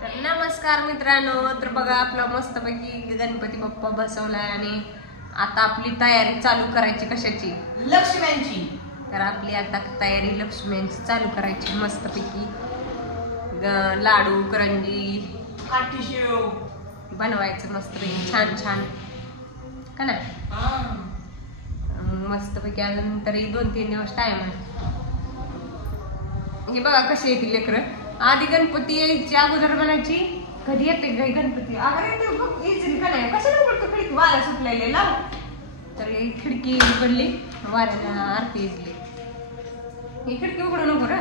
तर नमस्कार मित्रांनो, तर बघा आपला मस्तपैकी गणपती बाप्पा बसवलाय आणि आता आपली तयारी चालू करायची कशाची, लक्ष्म्यांची. तर आपली आता तयारी लक्ष्म्यांची चालू करायची मस्तपैकी. लाडू करंजी काठीशेव बनवायचं मस्तपैकी छान छान का ना. मस्तपैकी अजून तरी 2-3 दिवस टाइम आहे. हे बघा कशी येतील लेकरं. आधी गणपती यायच्या अगोदर म्हणायची कधी येते गाई गणपती, इझिली का नाही कशाला उघडतो खिडकी, वारा सुटलेले लाव. तर ही खिडकी उघडली, वाऱ्याला आरती इजली. ही खिडकी उघडू नको र.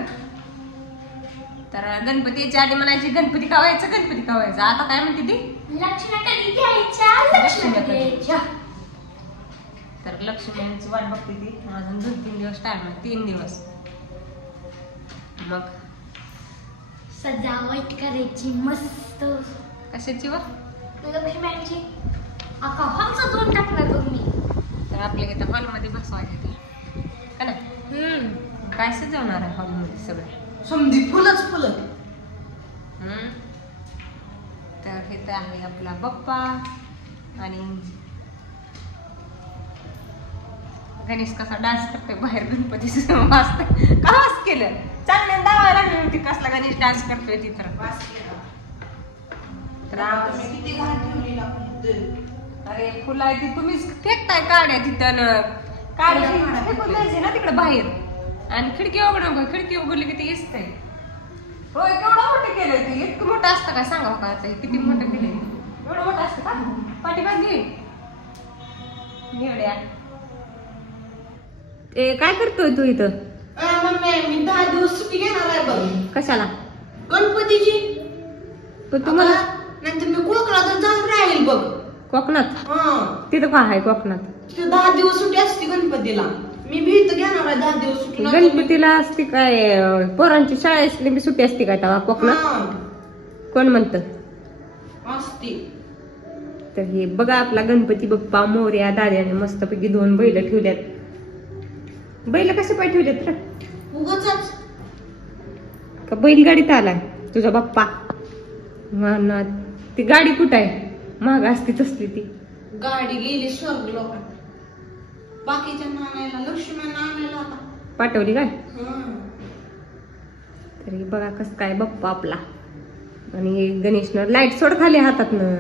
तर गणपती यायच्या आधी म्हणायची गणपती कावायचं गणपती कावायचं. आता काय म्हणते ती लक्ष्मी कधी घ्यायच्या लक्ष्मी कधी यायच्या. तर लक्ष्मीची वाट बघते ती. अजून 2-3 दिवस टाइम आहे, 3 दिवस. मग सजावट करायची मस्त. कशाची व लक्ष्म्यांची अका हॉलचा दोन टाकला तुम्ही. तर आपल्या इथं हॉलमध्ये बसवायचं ते का ना. काय सजवणार आहे हॉलमध्ये सगळं समधी फुलंच फुलं. तर हे तर आहे आपला बाप्पा आणि गणेश कसा डान्स करते बाहेर गणपती वाजते का वास केलं चांगल्या दावा लागली होती कसला गणेश डान्स करतोय ती. तर किती घाण ठेवली ना फुलं. अरे फुलं आहे ती तुम्हीच फेकताय काड्या तिथं. काड्या फेकून द्यायचे ना तिकडे बाहेर. आणि खिडकी उघड, खिडकी उघडली की ते दिसतंय. होय केवढं मोठं केलंय ते. इतकं मोठं असतं का सांगा का. किती मोठं केलंय, एवढं मोठं असतं का. पाठीमागे निवड्या. ए काय करतोय तू इथं. मम्मी मी 10 दिवस सुट्टी घेणार आहे बघ. कशाला. गणपतीची. पण तुम्हाला नंतर मी कोकणात जाऊन राहील बघ. कोकणात तिथं का आहे कोकणात. तिथं 10 दिवस सुट्टी असते गणपतीला. मी भी इथं घेणार आहे 10 दिवस सुट्टी. गणपतीला असते काय पोरांची शाळेतली बी सुट्टी असते काय तेव्हा कोकणात. कोण म्हणत असते. तर हे बघा आपला गणपती बाप्पा मोरया दाद्याने मस्तपैकी 2 बैल ठेवल्यात. बैल कसे पाय ठेवलेत रे. उगाच का बैलगाडीत आलाय तुझा बाप्पा. ती गाडी कुठं आहे महाग असती तसली ती. गाडी गेली स्वर्ग लोकांना. बाकीच्या आणायला लक्ष्म्यांना आणायला आता पाठवली काय. तरी बघा कस काय बाप्पा आपला. आणि गणेशनं लाईट सोड खाली हातातनं.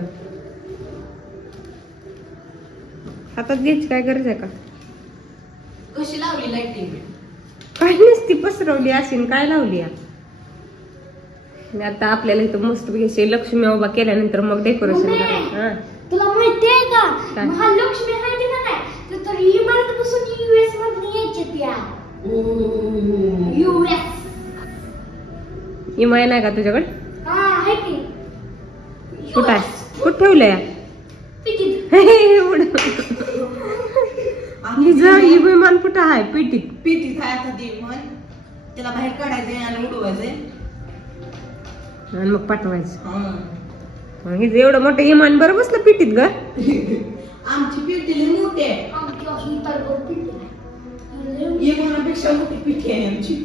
हातात घ्यायची काय गरज आहे का. कशी लावली लाईटिंग. काही नसती पसरवली अशी काय लावली. आता आपल्याला इथं मस्त पैकी लक्ष्मी उभा केल्यानंतर मग डेकोरेशन करायचं. तुला माहितीये का महालक्ष्मी आहे ना काय तर इमारतीपासून यूएस मध्ये यायचे त्या. यूएस इमाय नाही का तुझ्याकडे. हा आहे की. कुठं आहे कुठं ठेवलंय. विमान कुठं आहे पेटीत. पिटीत आहे आता ते म्हण. त्याला बाहेर काढायचंय आणि उडवायचंय आणि मग पाठवायचं. हे एवढं मोठं इमान बरं बसलं पिटीत ग. आमची पिटी मोठी आहे. आमची अशी तर पिटी आहे. इमानापेक्षा मोठी पिठी आहे आमची.